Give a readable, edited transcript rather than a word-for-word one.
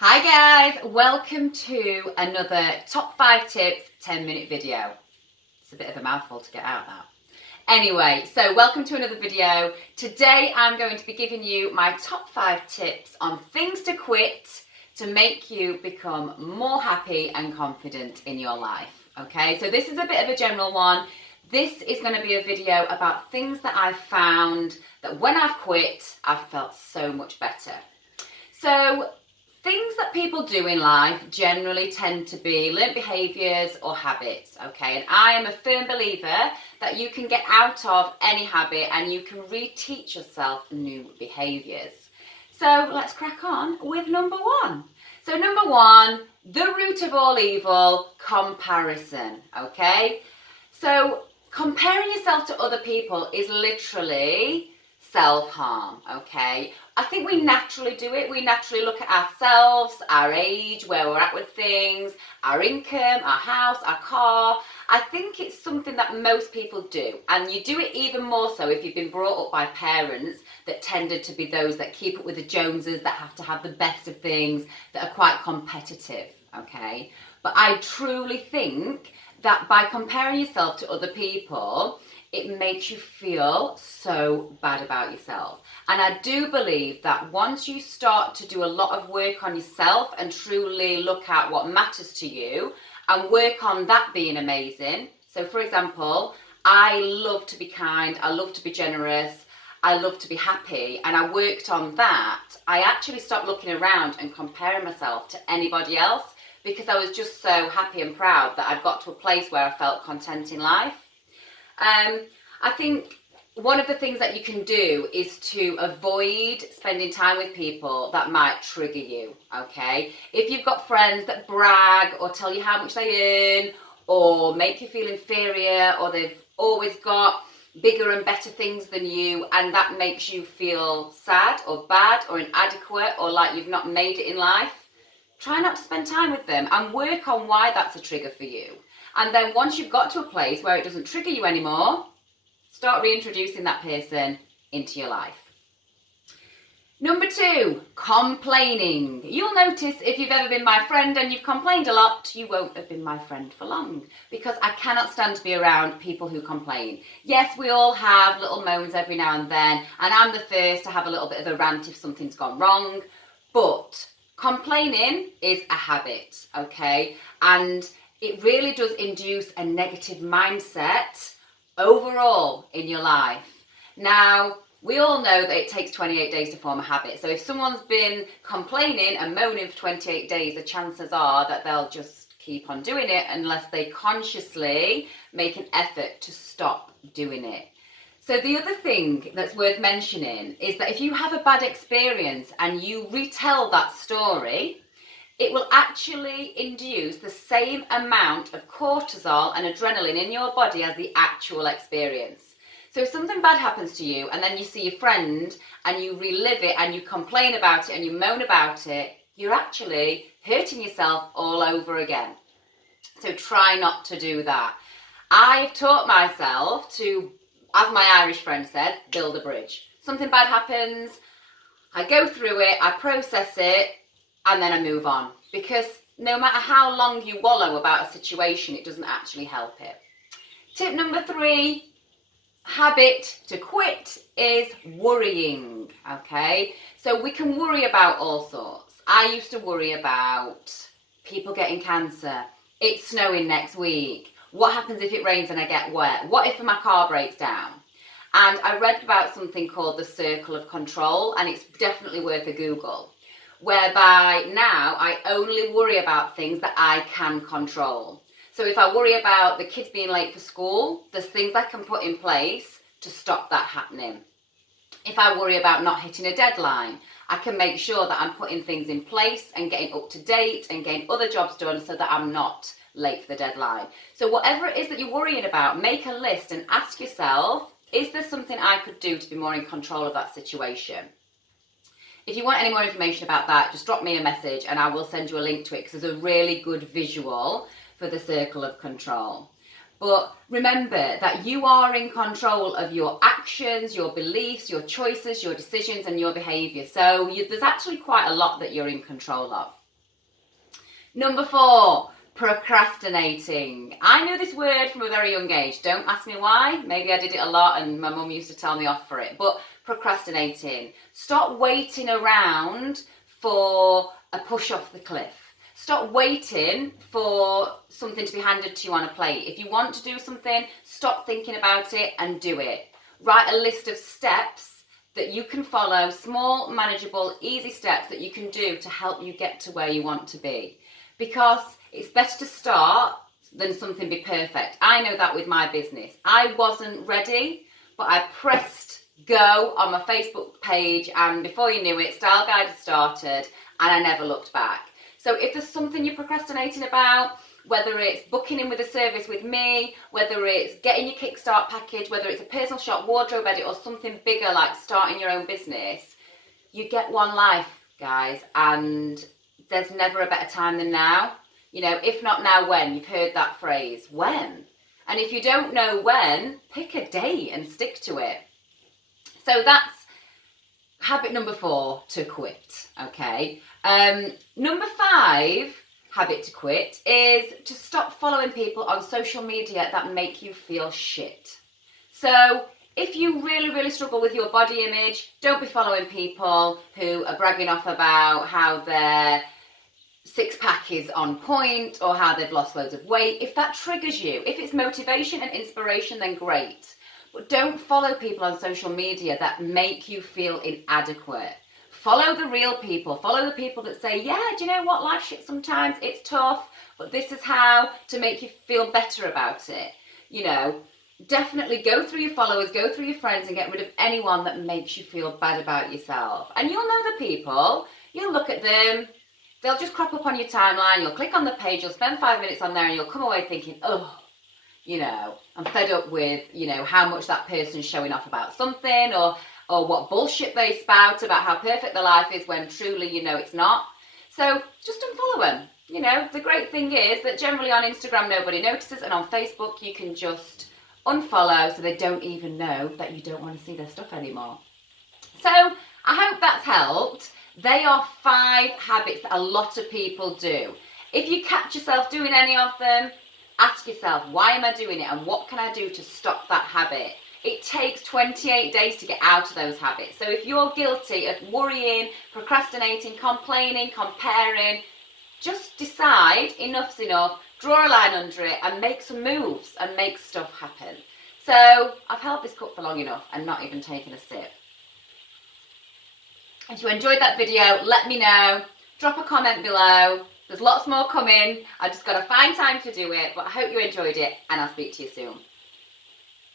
Hi guys, welcome to another top 5 tips 10-minute video. It's a bit of a mouthful to get out that. Anyway, so welcome to another video. Today I'm going to be giving you my top 5 tips on things to quit to make you become more happy and confident in your life. Okay, so this is a bit of a general one. This is going to be a video about things that I've found that when I've quit, I've felt so much better. So things that people do in life generally tend to be learned behaviours or habits, okay? And I am a firm believer that you can get out of any habit and you can reteach yourself new behaviours. So let's crack on with number 1. So number 1, the root of all evil, comparison, okay? So comparing yourself to other people is literally self-harm, okay? I think we naturally do it. We naturally look at ourselves, our age, where we're at with things, our income, our house, our car. I think it's something that most people do. And you do it even more so if you've been brought up by parents that tended to be those that keep up with the Joneses, that have to have the best of things, that are quite competitive, okay? But I truly think that by comparing yourself to other people, it makes you feel so bad about yourself. And I do believe that once you start to do a lot of work on yourself and truly look at what matters to you and work on that being amazing. So for example, I love to be kind, I love to be generous, I love to be happy, and I worked on that. I actually stopped looking around and comparing myself to anybody else because I was just so happy and proud that I'd got to a place where I felt content in life. I think one of the things that you can do is to avoid spending time with people that might trigger you, okay? If you've got friends that brag or tell you how much they earn or make you feel inferior, or they've always got bigger and better things than you, and that makes you feel sad or bad or inadequate or like you've not made it in life, try not to spend time with them and work on why that's a trigger for you. And then once you've got to a place where it doesn't trigger you anymore, start reintroducing that person into your life. Number 2, complaining. You'll notice if you've ever been my friend and you've complained a lot, you won't have been my friend for long, because I cannot stand to be around people who complain. Yes, we all have little moans every now and then, and I'm the first to have a little bit of a rant if something's gone wrong, but complaining is a habit, okay? And it really does induce a negative mindset overall in your life. Now, we all know that it takes 28 days to form a habit. So if someone's been complaining and moaning for 28 days, the chances are that they'll just keep on doing it unless they consciously make an effort to stop doing it. So the other thing that's worth mentioning is that if you have a bad experience and you retell that story, it will actually induce the same amount of cortisol and adrenaline in your body as the actual experience. So if something bad happens to you and then you see your friend and you relive it and you complain about it and you moan about it, you're actually hurting yourself all over again. So try not to do that. I've taught myself to, as my Irish friend said, build a bridge. Something bad happens, I go through it, I process it, and then I move on, because no matter how long you wallow about a situation, it doesn't actually help it. Tip number 3, habit to quit, is worrying, okay? So we can worry about all sorts. I used to worry about people getting cancer, it's snowing next week, what happens if it rains and I get wet, what if my car breaks down? And I read about something called the circle of control, and it's definitely worth a Google, whereby now I only worry about things that I can control. So if I worry about the kids being late for school, there's things I can put in place to stop that happening. If I worry about not hitting a deadline, I can make sure that I'm putting things in place and getting up to date and getting other jobs done so that I'm not late for the deadline. So whatever it is that you're worrying about, make a list and ask yourself, is there something I could do to be more in control of that situation? If you want any more information about that, just drop me a message and I will send you a link to it, because there's a really good visual for the circle of control. But remember that you are in control of your actions, your beliefs, your choices, your decisions, and your behaviour. So there's actually quite a lot that you're in control of. Number 4, procrastinating. I knew this word from a very young age. Don't ask me why. Maybe I did it a lot and my mum used to tell me off for it. But procrastinating. Stop waiting around for a push off the cliff. Stop waiting for something to be handed to you on a plate. If you want to do something, stop thinking about it and do it. Write a list of steps that you can follow, small, manageable, easy steps that you can do to help you get to where you want to be. Because it's better to start than something be perfect. I know that with my business. I wasn't ready, but I pressed go on my Facebook page, and before you knew it, Style Guide had started and I never looked back. So if there's something you're procrastinating about, whether it's booking in with a service with me, whether it's getting your Kickstart package, whether it's a personal shop, wardrobe edit, or something bigger like starting your own business, you get one life, guys, and there's never a better time than now. You know, if not now, when? You've heard that phrase, when? And if you don't know when, pick a date and stick to it. So that's habit number 4, to quit, okay? Number 5 habit to quit is to stop following people on social media that make you feel shit. So if you really struggle with your body image, don't be following people who are bragging off about how their six-pack is on point or how they've lost loads of weight. If that triggers you, if it's motivation and inspiration, then great. But don't follow people on social media that make you feel inadequate. Follow the real people. Follow the people that say, yeah, do you know what? Life shit sometimes, it's tough, but this is how to make you feel better about it. You know, definitely go through your followers, go through your friends and get rid of anyone that makes you feel bad about yourself. And you'll know the people. You'll look at them. They'll just crop up on your timeline. You'll click on the page. You'll spend 5 minutes on there and you'll come away thinking, oh, you know, I'm fed up with, you know, how much that person's showing off about something, or what bullshit they spout about how perfect their life is when truly, you know, it's not. So just unfollow them. You know, the great thing is that generally on Instagram nobody notices, and on Facebook you can just unfollow so they don't even know that you don't want to see their stuff anymore. So I hope that's helped. They are 5 habits that a lot of people do. If you catch yourself doing any of them, ask yourself, why am I doing it and what can I do to stop that habit? It takes 28 days to get out of those habits. So if you're guilty of worrying, procrastinating, complaining, comparing, just decide enough's enough, draw a line under it and make some moves and make stuff happen. So I've held this cup for long enough and not even taken a sip. If you enjoyed that video, let me know. Drop a comment below. There's lots more coming. I've just got to find time to do it, but I hope you enjoyed it and I'll speak to you soon.